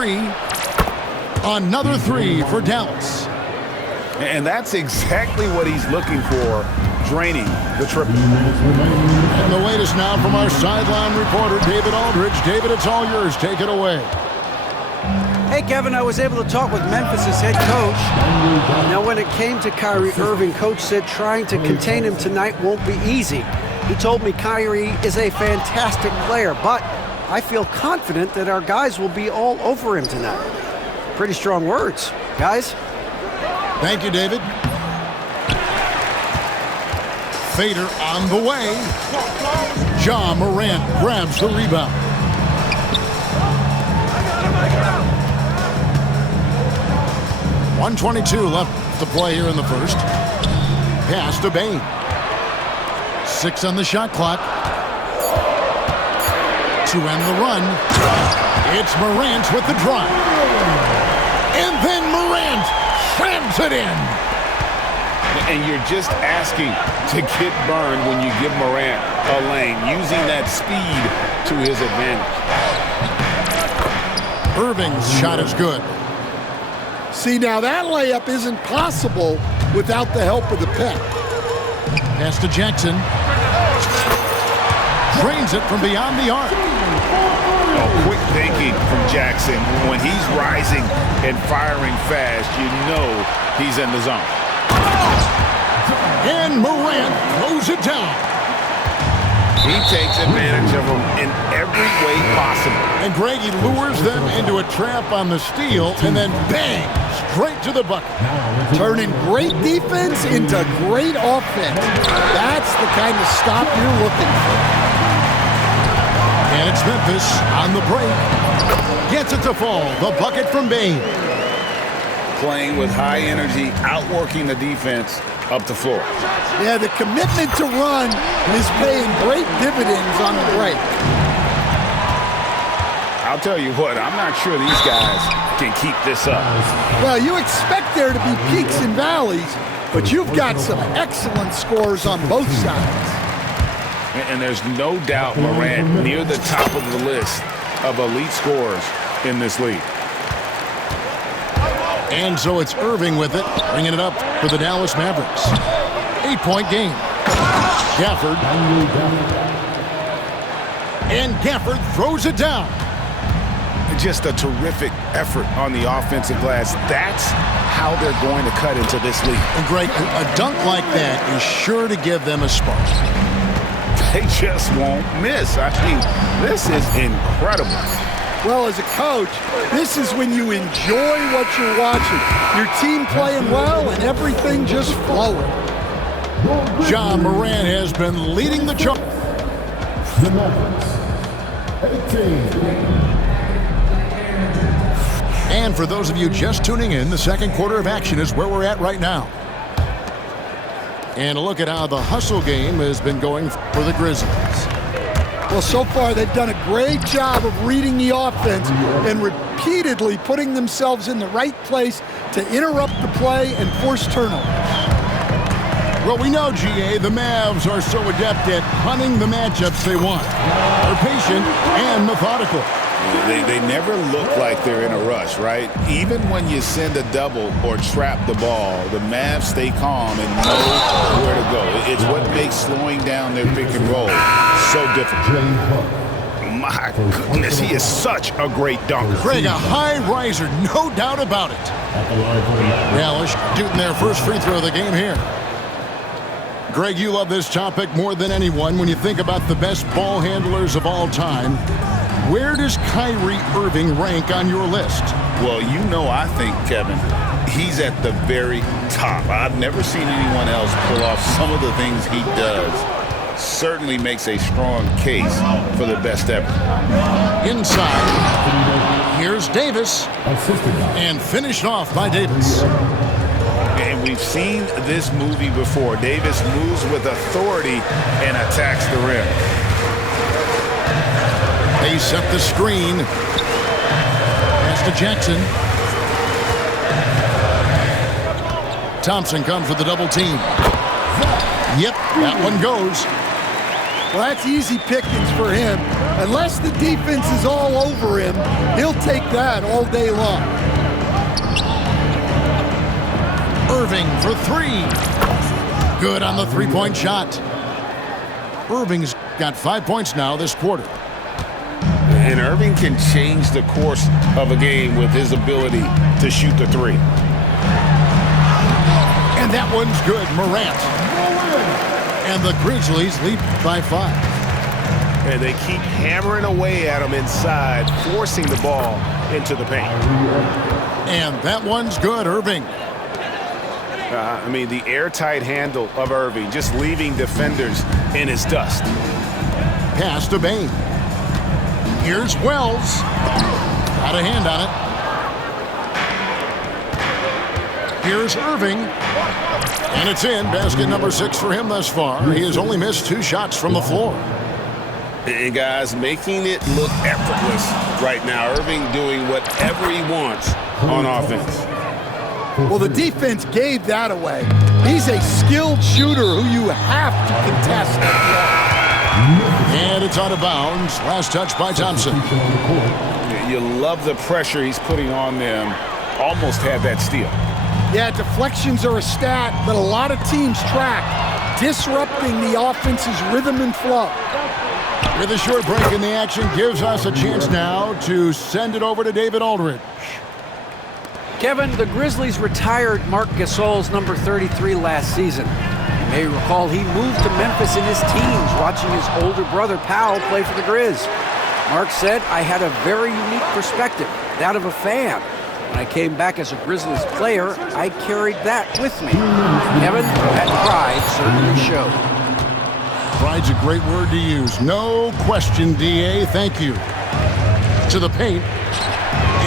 three. Another three for Dallas. And that's exactly what he's looking for, draining the triple. And the latest now from our sideline reporter, David Aldridge. David, it's all yours. Take it away. Hey, Kevin, I was able to talk with Memphis' head coach. Now, when it came to Kyrie Irving, coach said trying to contain him tonight won't be easy. He told me Kyrie is a fantastic player, but I feel confident that our guys will be all over him tonight. Pretty strong words, guys. Thank you, David. Fader on the way. Ja Morant grabs the rebound. .122 left to play here in the first. Pass to Bane. 6 on the shot clock. To end the run, it's Morant with the drive. And then Morant slams it in. And you're just asking to get burned when you give Morant a lane, using that speed to his advantage. Irving's shot is good. See, now that layup isn't possible without the help of the pick. Pass to Jackson. Drains it from beyond the arc. Oh, quick thinking from Jackson. When he's rising and firing fast, you know he's in the zone. And Morant throws it down. He takes advantage of them in every way possible. And Greg, he lures them into a trap on the steal, and then bang, straight to the bucket. Turning great defense into great offense. That's the kind of stop you're looking for. And it's Memphis on the break. Gets it to fall. The bucket from Bane. Playing with high energy, outworking the defense up the floor. Yeah, the commitment to run is paying great dividends on the break. I'll tell you what, I'm not sure these guys can keep this up. Well, you expect there to be peaks and valleys, but you've got some excellent scores on both sides. And there's no doubt Morant near the top of the list of elite scorers in this league. And so it's Irving with it, bringing it up for the Dallas Mavericks. 8-point game. Gafford. And Gafford throws it down. Just a terrific effort on the offensive glass. That's how they're going to cut into this league. And Greg, a dunk like that is sure to give them a spark. They just won't miss. I mean, this is incredible. Well, as a coach, this is when you enjoy what you're watching. Your team playing well and everything just flowing. Ja Morant has been leading the charge. And for those of you just tuning in, the second quarter of action is where we're at right now. And a look at how the hustle game has been going for the Grizzlies. Well, so far they've done a great job of reading the offense and repeatedly putting themselves in the right place to interrupt the play and force turnovers. Well, we know, GA, the Mavs are so adept at hunting the matchups they want. They're patient and methodical. They never look like they're in a rush, right? Even when you send a double or trap the ball, the Mavs stay calm and know where to go. It's what makes slowing down their pick and roll so difficult. My goodness, he is such a great dunker. Greg, a high riser, no doubt about it. Dallas shooting their first free throw of the game here. Greg, you love this topic more than anyone. When you think about the best ball handlers of all time, where does Kyrie Irving rank on your list? Well, you know, I think, Kevin, he's at the very top. I've never seen anyone else pull off some of the things he does. Certainly makes a strong case for the best ever. Inside, here's Davis, and finished off by Davis. And we've seen this movie before. Davis moves with authority and attacks the rim. They set the screen. Pass to Jackson. Thompson comes with the double team. Yep, that one goes. Well, that's easy pickings for him. Unless the defense is all over him, he'll take that all day long. Irving for three. Good on the three-point shot. Irving's got 5 points now this quarter. And Irving can change the course of a game with his ability to shoot the three. And that one's good. Morant. And the Grizzlies lead by 5. And they keep hammering away at him inside, forcing the ball into the paint. And that one's good. Irving. I mean, the airtight handle of Irving, just leaving defenders in his dust. Pass to Bane. Here's Wells. Got a hand on it. Here's Irving. And it's in. Basket number 6 for him thus far. He has only missed 2 shots from the floor. And guys, making it look effortless right now. Irving doing whatever he wants on offense. Well, the defense gave that away. He's a skilled shooter who you have to contest. And it's out of bounds. Last touch by Thompson. You love the pressure he's putting on them. Almost had that steal. Yeah, deflections are a stat that a lot of teams track, disrupting the offense's rhythm and flow. With a short break in the action, gives us a chance now to send it over to David Aldridge. Kevin, the Grizzlies retired Marc Gasol's number 33 last season. You may recall he moved to Memphis in his teens, watching his older brother Powell play for the Grizz. Marc said, "I had a very unique perspective, that of a fan. When I came back as a Grizzlies player, I carried that with me." Kevin, that pride certainly showed. Pride's a great word to use. No question, D.A. Thank you. To the paint.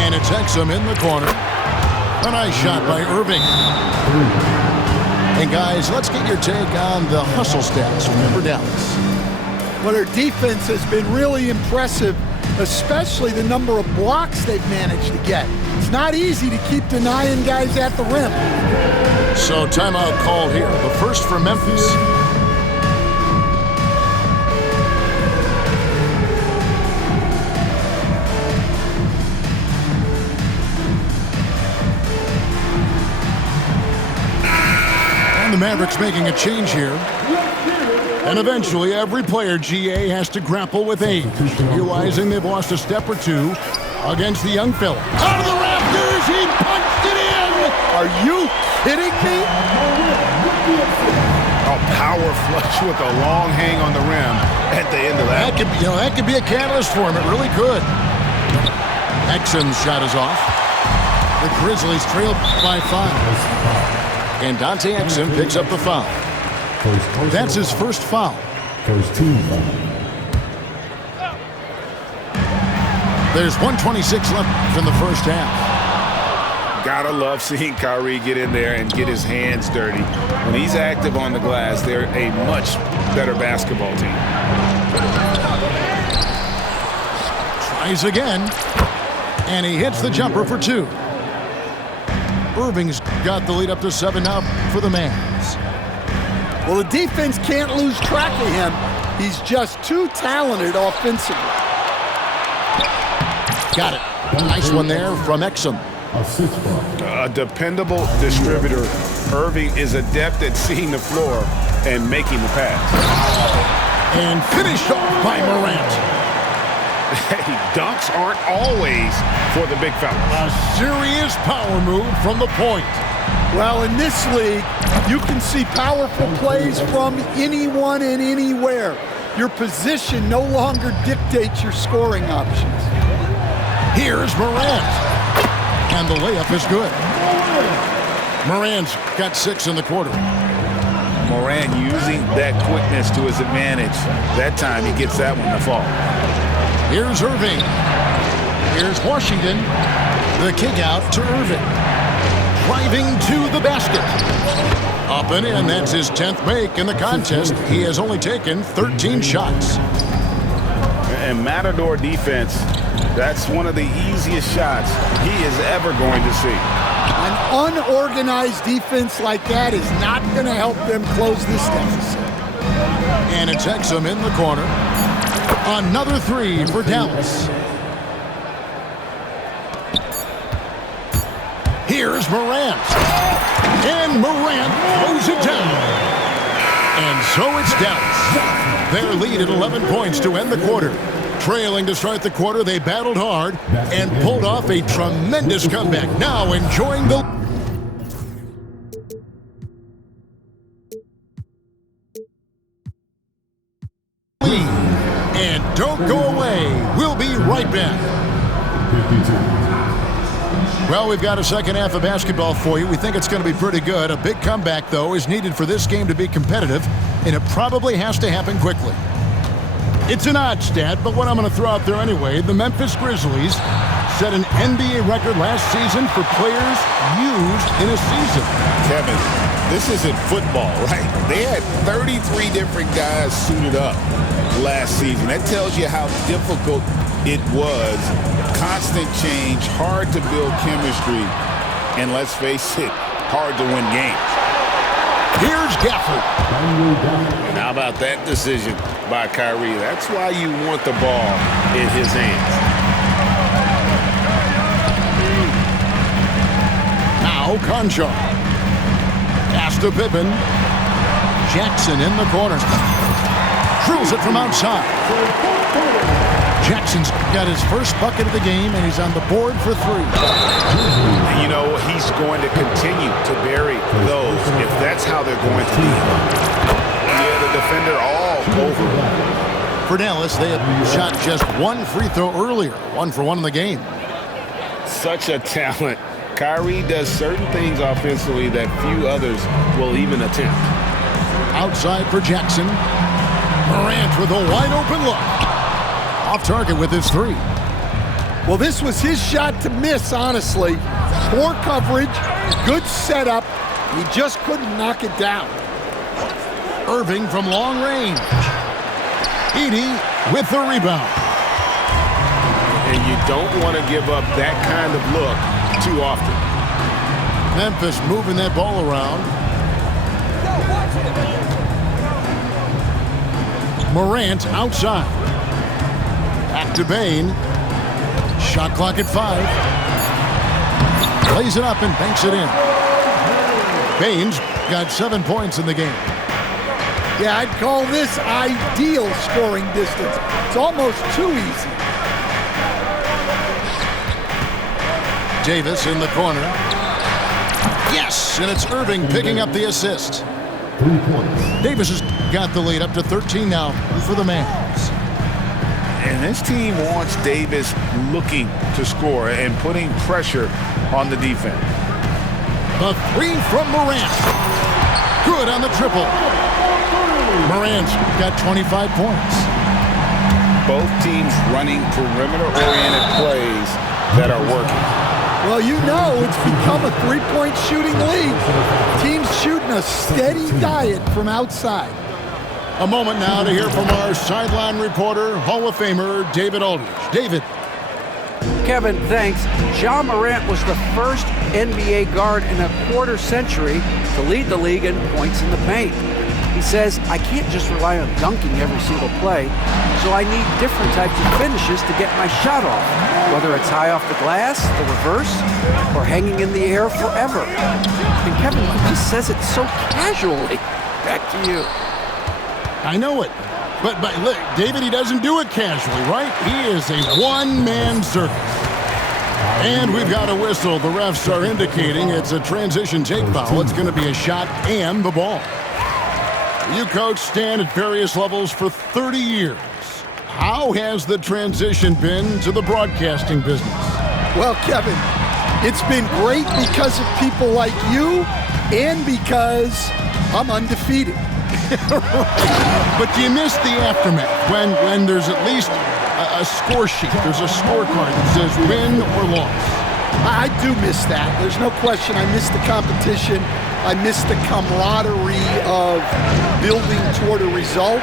And it's Exum in the corner. A nice shot by Irving. And guys, let's get your take on the hustle stats for Dallas. Well, their defense has been really impressive, especially the number of blocks they've managed to get. It's not easy to keep denying guys at the rim. So timeout called here. The first for Memphis. The Mavericks making a change here. And eventually every player, GA, has to grapple with age, realizing they've lost a step or two against the young fella. Out of the rafters, he punched it in! Are you kidding me? A power flush with a long hang on the rim at the end of that. That could be a catalyst for him. It really could. Exum's shot is off. The Grizzlies trail by 5. And Dante Exum picks up the foul. That's his first foul. First team foul. There's 1:26 left in the first half. Gotta love seeing Kyrie get in there and get his hands dirty. When he's active on the glass, they're a much better basketball team. Tries again. And he hits the jumper for 2. Irving's got the lead up to 7 now for the Mavs. Well, the defense can't lose track of him. He's just too talented offensively. Got it. Nice one there from Exum. A dependable distributor. Irving is adept at seeing the floor and making the pass. And finished off by Morant. Hey, dunks aren't always for the big fella. A serious power move from the point. Well, in this league, you can see powerful plays from anyone and anywhere. Your position no longer dictates your scoring options. Here's Morant. And the layup is good. Morant's got 6 in the quarter. Morant using that quickness to his advantage. That time he gets that one to fall. Here's Irving. Here's Washington. The kick out to Irving. Driving to the basket. Up and in. That's his 10th make in the contest. He has only taken 13 shots. And Matador defense, that's one of the easiest shots he is ever going to see. An unorganized defense like that is not going to help them close this deficit. And it's Exum in the corner. Another three for Dallas. Here's Morant. And Morant throws it down. And so it's Dallas. Their lead at 11 points to end the quarter. Trailing to start the quarter, they battled hard and pulled off a tremendous comeback. Now enjoying the lead. And don't go away. We'll be right back. Well, we've got a second half of basketball for you. We think it's going to be pretty good. A big comeback, though, is needed for this game to be competitive, and it probably has to happen quickly. It's an odd stat, but what I'm going to throw out there anyway, the Memphis Grizzlies set an NBA record last season for players used in a season. Kevin, this isn't football, right? They had 33 different guys suited up last season. That tells you how difficult it was. Constant change, hard to build chemistry, and let's face it, hard to win games. Here's Gafford. And how about that decision by Kyrie? That's why you want the ball in his hands. Now Conchar. Pass to Pippen. Jackson in the corner. Drills it from outside. Jackson's got his first bucket of the game, and he's on the board for three. And you know, he's going to continue to bury those if that's how they're going to be. Yeah, the defender all over. For Dallas, they had shot just one free throw earlier. 1 for 1 in the game. Such a talent. Kyrie does certain things offensively that few others will even attempt. Outside for Jackson. Morant with a wide open look. Off target with his three. Well, this was his shot to miss, honestly. Poor coverage, good setup. He just couldn't knock it down. Irving from long range. Edey with the rebound. And you don't want to give up that kind of look too often. Memphis moving that ball around. Morant outside. Back to Bane. Shot clock at 5. Plays it up and banks it in. Bane's got 7 points in the game. Yeah, I'd call this ideal scoring distance. It's almost too easy. Davis in the corner. Yes, and it's Irving picking up the assist. 3 points. Davis has got the lead up to 13 now for the Mavs. And this team wants Davis looking to score and putting pressure on the defense. The three from Morant. Good on the triple. Morant's got 25 points. Both teams running perimeter-oriented plays that are working. Well, you know it's become a three-point shooting league. Teams shooting a steady diet from outside. A moment now to hear from our sideline reporter, Hall of Famer David Aldridge. David. Kevin, thanks. Ja Morant was the first NBA guard in a quarter century to lead the league in points in the paint. He says, I can't just rely on dunking every single play, so I need different types of finishes to get my shot off, whether it's high off the glass, the reverse, or hanging in the air forever. And Kevin, he just says it so casually. Back to you. I know it. But look, David, he doesn't do it casually, right? He is a one-man circus. And we've got a whistle. The refs are indicating it's a transition take foul. It's going to be a shot and the ball. You coach Stan at various levels for 30 years. How has the transition been to the broadcasting business? Well, Kevin, it's been great because of people like you and because I'm undefeated. But you miss the aftermath when there's at least a score sheet. There's a scorecard that says win or loss. I do miss that. There's no question. I miss the competition. I miss the camaraderie of building toward a result.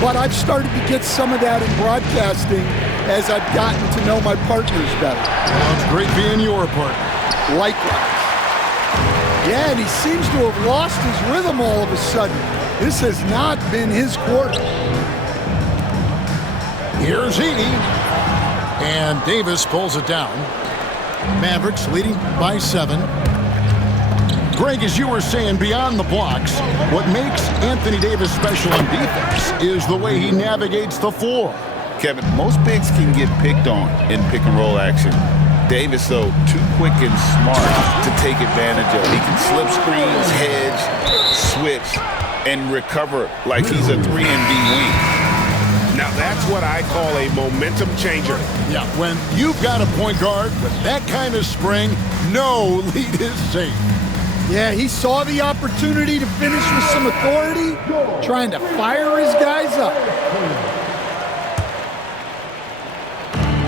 But I've started to get some of that in broadcasting as I've gotten to know my partners better. Well, it's great being your partner. Likewise. Yeah, and he seems to have lost his rhythm all of a sudden. This has not been his quarter. Here's Edey. And Davis pulls it down. Mavericks leading by 7. Greg, as you were saying, beyond the blocks, what makes Anthony Davis special on defense is the way he navigates the floor. Kevin, most bigs can get picked on in pick-and-roll action. Davis, though, too quick and smart to take advantage of. He can slip screens, hedge, switch, and recover like he's a 3-and-D wing. Now, that's what I call a momentum changer. Yeah, when you've got a point guard with that kind of spring, no lead is safe. Yeah, he saw the opportunity to finish with some authority, trying to fire his guys up.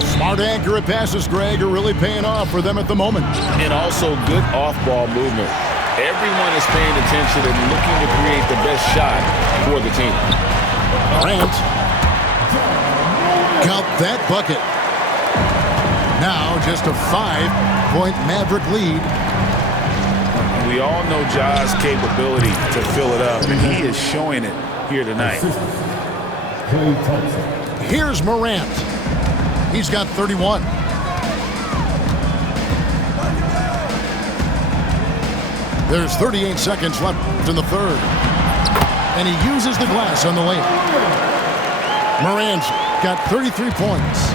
Smart, accurate passes, Greg, are really paying off for them at the moment. And also good off-ball movement. Everyone is paying attention and looking to create the best shot for the team. Morant. Count that bucket. Now just a 5-point Maverick lead. We all know Ja's capability to fill it up, and he is showing it here tonight. Here's Morant. He's got 31. There's 38 seconds left in the third. And he uses the glass on the lane. Morant's got 33 points.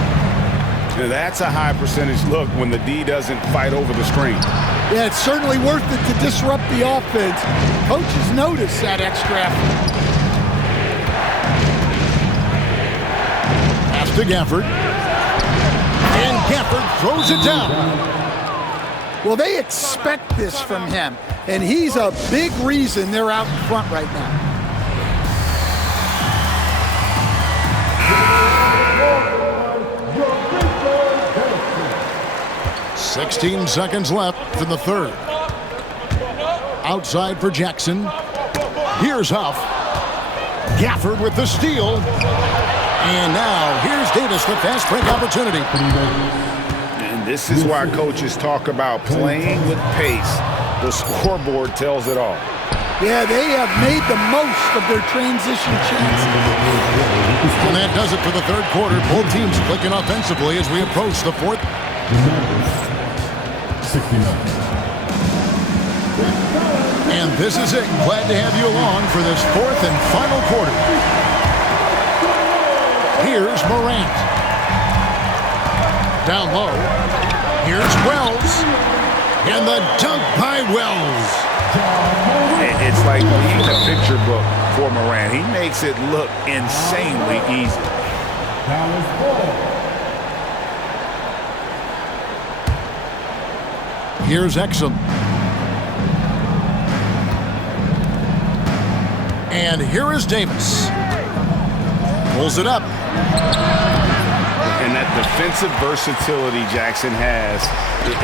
Now that's a high percentage look when the D doesn't fight over the screen. Yeah, it's certainly worth it to disrupt the offense. Coaches notice that extra effort. Pass to Gafford. And Gafford throws it down. Well, they expect this from him, and he's a big reason they're out in front right now. 16 seconds left in the third. Outside for Jackson. Here's Huff. Gafford with the steal. And now here's Davis, the fast break opportunity. And this is why coaches talk about playing with pace. The scoreboard tells it all. Yeah, they have made the most of their transition chances. And that does it for the third quarter. Both teams clicking offensively as we approach the fourth. 69. And this is it. Glad to have you along for this fourth and final quarter. Here's Morant. Down low. Here's Wells. And the dunk by Wells. It's like reading a picture book for Morant. He makes it look insanely easy. Here's Exum. And here is Davis. Pulls it up. And that defensive versatility Jackson has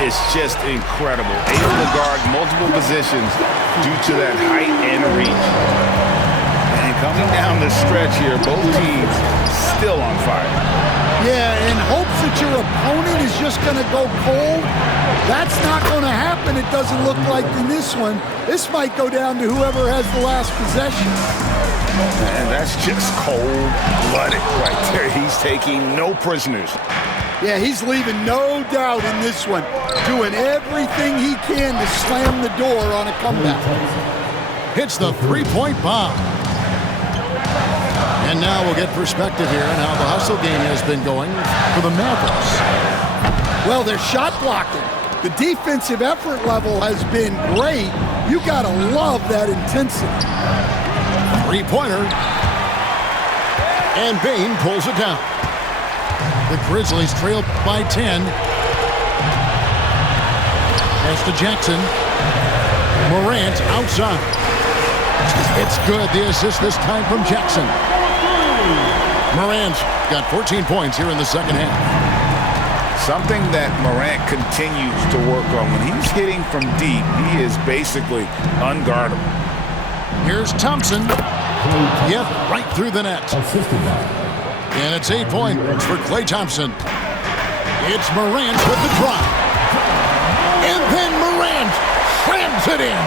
is just incredible. Able to guard multiple positions due to that height and reach. And coming down the stretch here, both teams still on fire. Yeah, in hopes that your opponent is just going to go cold. That's not going to happen, it doesn't look like in this one. This might go down to whoever has the last possession. And that's just cold-blooded right there. He's taking no prisoners. Yeah, he's leaving no doubt in this one. Doing everything he can to slam the door on a comeback. Hits the three-point bomb. And now we'll get perspective here on how the hustle game has been going for the Mavericks. Well, they're shot blocking. The defensive effort level has been great. You got to love that intensity. Three-pointer. And Bane pulls it down. The Grizzlies trail by 10. Pass to Jackson. Morant outside. It's good. The assist this time from Jackson. Morant got 14 points here in the second half. Something that Morant continues to work on. When he's hitting from deep, he is basically unguardable. Here's Thompson. Yep, right through the net. And it's 8 points for Klay Thompson. It's Morant with the drive. And then Morant slams it in.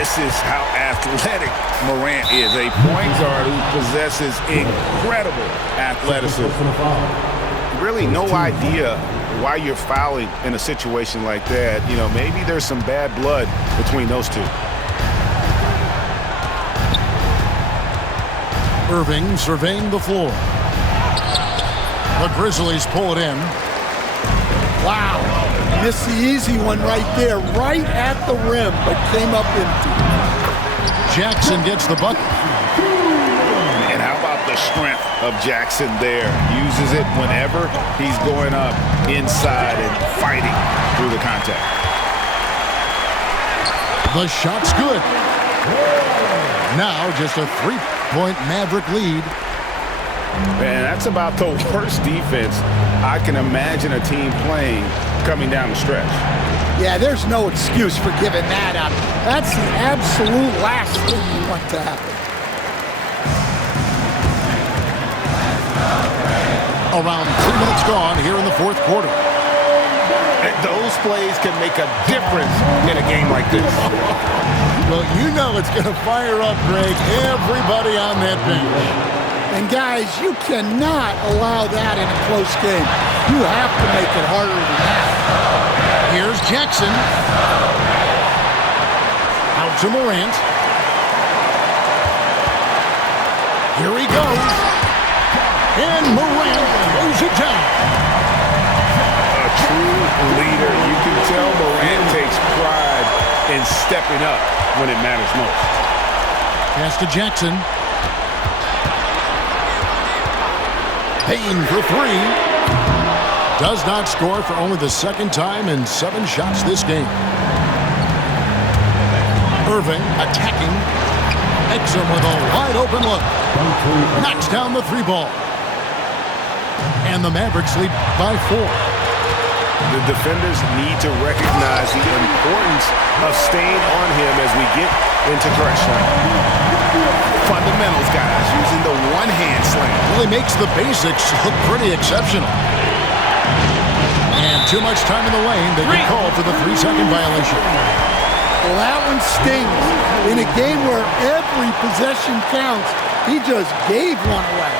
This is how athletic Morant is, a point guard who possesses incredible athleticism. Really no idea why you're fouling in a situation like that. You know, maybe there's some bad blood between those two. Irving surveying the floor. The Grizzlies pull it in. Wow. Missed the easy one right there, right at the rim, but came up empty. Jackson gets the bucket. And how about the strength of Jackson there? Uses it whenever he's going up inside and fighting through the contact. The shot's good. Now just a three-point Maverick lead. Man, that's about the worst defense I can imagine a team playing coming down the stretch. Yeah, there's no excuse for giving that up. That's the absolute last thing you want to happen. Around 3 minutes gone here in the fourth quarter. And those plays can make a difference in a game like this. Well, you know it's going to fire up, Greg, everybody on that bench. And guys, you cannot allow that in a close game. You have to make it harder than that. Here's Jackson. Out to Morant. Here he goes. And Morant throws it down. A true leader. You can tell Morant takes pride in stepping up when it matters most. Pass to Jackson. Payne for three. Does not score for only the second time in 7 shots this game. Irving attacking. Exum with a wide open look. Knocks down the 3 ball. And the Mavericks lead by 4. The defenders need to recognize the importance of staying on him as we get into crunch time. Fundamentals, guys, using the one-hand slam. Really makes the basics look pretty exceptional. And too much time in the lane. They get called for the 3-second violation. Well, that one stings. In a game where every possession counts, he just gave one away.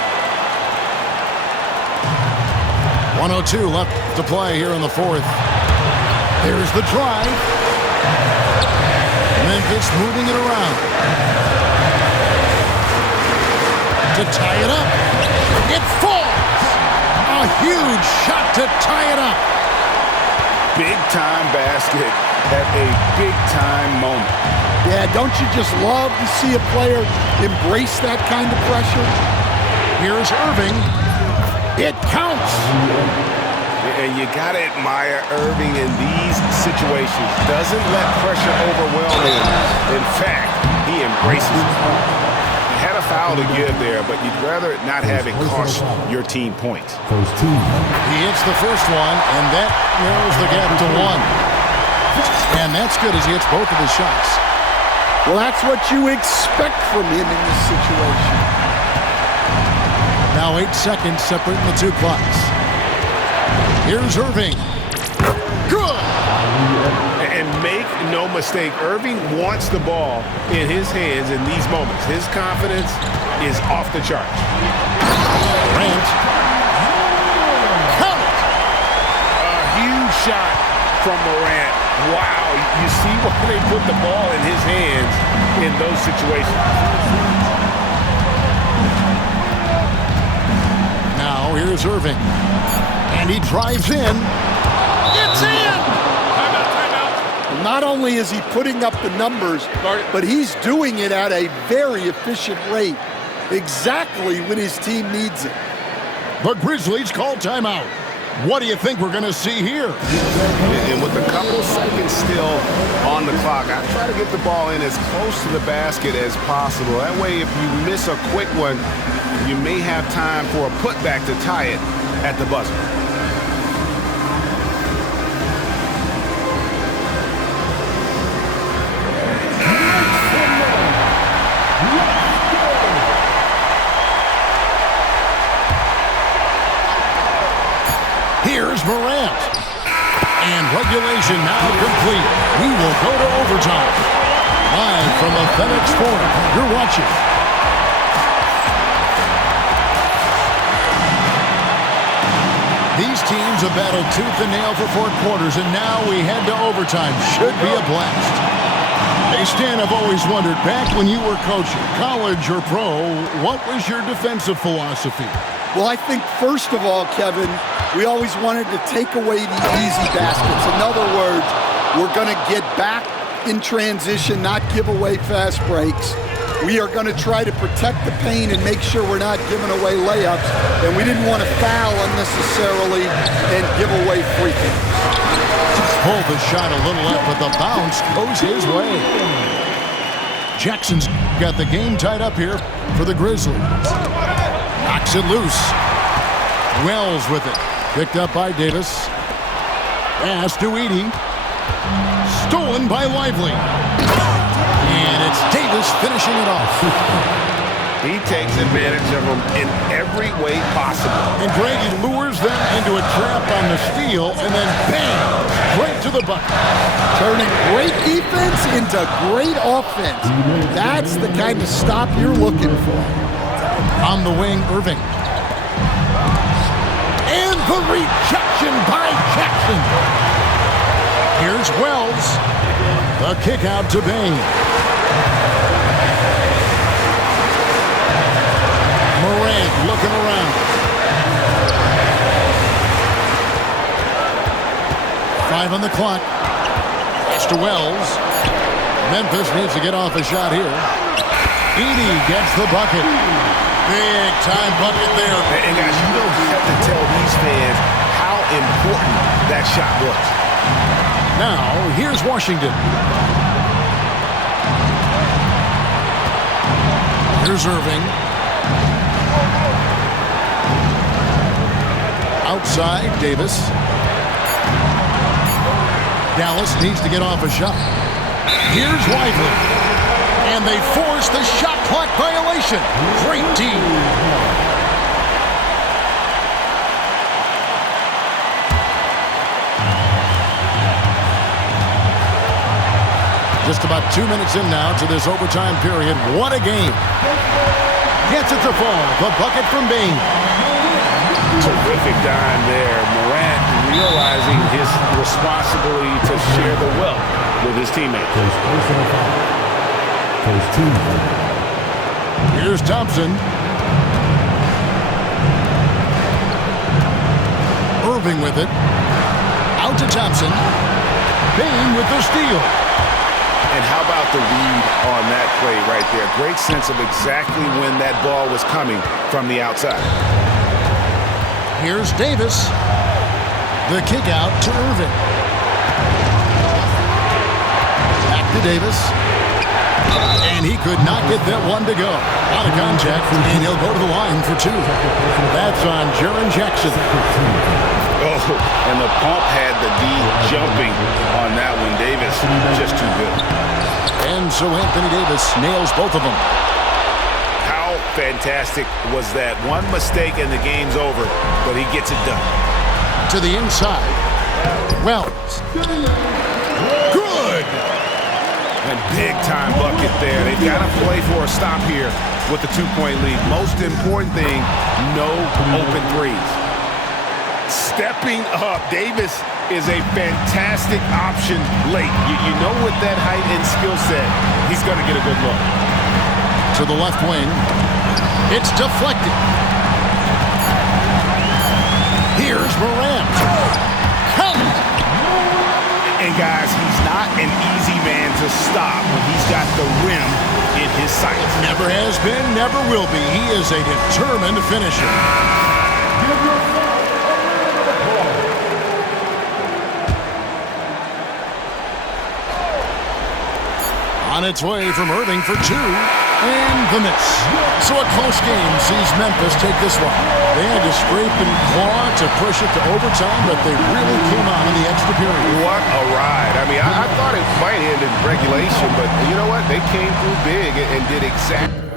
1:02 left to play here in the fourth. Here's the drive. Memphis moving it around. To tie it up. It falls. A huge shot to tie it up. Big-time basket at a big-time moment. Yeah, don't you just love to see a player embrace that kind of pressure? Here's Irving. It counts. And you got to admire Irving in these situations. Doesn't let pressure overwhelm him. In fact, he embraces it. Had a foul to give there, but you'd rather not have it cost your team points. He hits the first one, and that narrows the gap to 1. And that's good as he hits both of his shots. Well, that's what you expect from him in this situation. Now 8 seconds separating the 2 clocks. Here's Irving. Good! And make no mistake, Irving wants the ball in his hands in these moments. His confidence is off the charts. Grant. Count it! A huge shot from Morant. Wow, you see why they put the ball in his hands in those situations. Now here's Irving. And he drives in. It's in! Not only is he putting up the numbers, but he's doing it at a very efficient rate, exactly when his team needs it. The Grizzlies call timeout. What do you think we're going to see here? And with a couple seconds still on the clock, I try to get the ball in as close to the basket as possible. That way, if you miss a quick one, you may have time for a putback to tie it at the buzzer. Here's Morant. And regulation now complete. We will go to overtime. Live from the FedEx Forum, you're watching these teams have battled tooth and nail for 4 quarters, and now we head to overtime. Should be a blast. Hey, Stan, I've always wondered, back when you were coaching, college or pro, what was your defensive philosophy? Well, I think, first of all, Kevin, we always wanted to take away the easy baskets. In other words, we're going to get back in transition, not give away fast breaks. We are going to try to protect the paint and make sure we're not giving away layups. And we didn't want to foul unnecessarily and give away free throws. Pulled the shot a little left, but the bounce goes his way. Jackson's got the game tied up here for the Grizzlies. Knocks it loose. Wells with it. Picked up by Davis. Pass to Edey. Stolen by Lively. And it's Davis finishing it off. He takes advantage of them in every way possible. And Greg, he lures them into a trap on the steal, and then bam, right to the bucket. Turning great defense into great offense. That's the kind of stop you're looking for. On the wing, Irving. And the rejection by Jackson. Here's Wells. The kick out to Bane. Morant looking around. 5 on the clock. It's to Wells. Memphis needs to get off a shot here. Edey gets the bucket. Big time bucket there. And guys, you don't have to tell these fans how important that shot was. Now, here's Washington. Here's Irving. Outside, Davis. Dallas needs to get off a shot. Here's Lively. And they force the shot clock violation. Great team. Just about 2 minutes in now to this overtime period. What a game. Gets it to fall. The bucket from Bane. Terrific dime there. Morant realizing his responsibility to share the wealth with his teammates. Here's Thompson. Irving with it. Out to Thompson. Bane with the steal. And how about the read on that play right there? Great sense of exactly when that ball was coming from the outside. Here's Davis. The kick out to Irving. Back to Davis. And he could not get that one to go. Out of contact, and he'll go to the line for 2. That's on Jaren Jackson. Oh, and the pump had the D jumping on that one. Davis, just too good. And so Anthony Davis nails both of them. How fantastic was that? One mistake and the game's over, but he gets it done. To the inside. Wells. Good! And big-time bucket there. They've got to play for a stop here with the 2-point lead. Most important thing, no open threes. Stepping up, Davis is a fantastic option late. You know with that height and skill set, he's going to get a good look. To the left wing. It's deflected. Here's Morant. Count it. And guys, he's not an easy man to stop when he's got the rim in his sights. Never has been, never will be. He is a determined finisher. On its way from Irving for 2, and the miss. So a close game sees Memphis take this one. They had to scrape and claw to push it to overtime, but they really came on in the extra period. What a ride. I mean, I thought it might end in regulation, but you know what? They came through big and did exactly